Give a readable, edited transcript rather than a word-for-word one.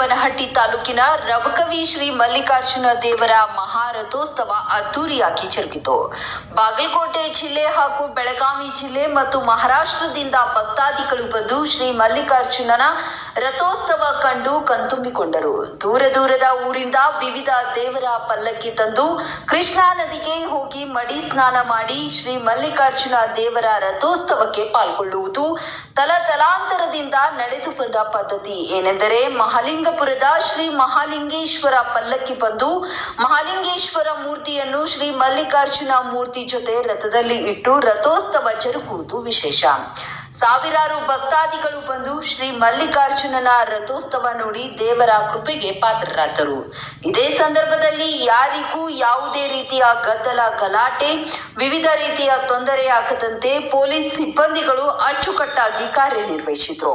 ಬನಹಟ್ಟಿ ತಾಲೂಕಿನ ರಬಕವಿ ಶ್ರೀ ಮಲ್ಲಿಕಾರ್ಜುನ ದೇವರ ಮಹಾರಥೋತ್ಸವ ಅದ್ದೂರಿಯಾಗಿ ಜರುಗಿತು. ಬಾಗಲಕೋಟೆ ಜಿಲ್ಲೆ ಹಾಗೂ ಬೆಳಗಾವಿ ಜಿಲ್ಲೆ ಮತ್ತು ಮಹಾರಾಷ್ಟ್ರದಿಂದ ಭಕ್ತಾದಿಗಳು ಬಂದು ಶ್ರೀ ಮಲ್ಲಿಕಾರ್ಜುನನ ರಥೋತ್ಸವ ಕಂಡು ಕಣ್ತುಂಬಿಕೊಂಡರು. ದೂರ ದೂರದ ಊರಿಂದ ವಿವಿಧ ದೇವರ ಪಲ್ಲಕ್ಕಿ ತಂದು ಕೃಷ್ಣಾ ನದಿಗೆ ಹೋಗಿ ಮಡಿ ಸ್ನಾನ ಮಾಡಿ ಶ್ರೀ ಮಲ್ಲಿಕಾರ್ಜುನ ದೇವರ ರಥೋತ್ಸವಕ್ಕೆ ಪಾಲ್ಗೊಳ್ಳುವುದು ತಲತಲಾಂತರದಿಂದ ನಡೆದು ಬಂದ ಪದ್ಧತಿ. ಏನೆಂದರೆ ಮಹಾಲಿಂಗಪುರದ ಶ್ರೀ ಮಹಾಲಿಂಗೇಶ್ವರ ಪಲ್ಲಕ್ಕಿ ಬಂದು ಮಹಾಲಿಂಗೇಶ್ವರ ಮೂರ್ತಿಯನ್ನು ಶ್ರೀ ಮಲ್ಲಿಕಾರ್ಜುನ ಮೂರ್ತಿ ಜೊತೆ ರಥದಲ್ಲಿ ಇಟ್ಟು ರಥೋತ್ಸವ ಜರುಗುವುದು ವಿಶೇಷ. ಸಾವಿರಾರು ಭಕ್ತಾದಿಗಳು ಬಂದು ಶ್ರೀ ಮಲ್ಲಿಕಾರ್ಜುನನ ರಥೋತ್ಸವ ನೋಡಿ ದೇವರ ಕೃಪೆಗೆ ಪಾತ್ರರಾದರು. ಇದೇ ಸಂದರ್ಭದಲ್ಲಿ ಯಾರಿಗೂ ಯಾವುದೇ ರೀತಿಯ ಗದ್ದಲ ಗಲಾಟೆ ವಿವಿಧ ರೀತಿಯ ತೊಂದರೆಯಾಗದಂತೆ ಪೊಲೀಸ್ ಸಿಬ್ಬಂದಿಗಳು ಅಚ್ಚುಕಟ್ಟಾಗಿ ಕಾರ್ಯನಿರ್ವಹಿಸಿದರು.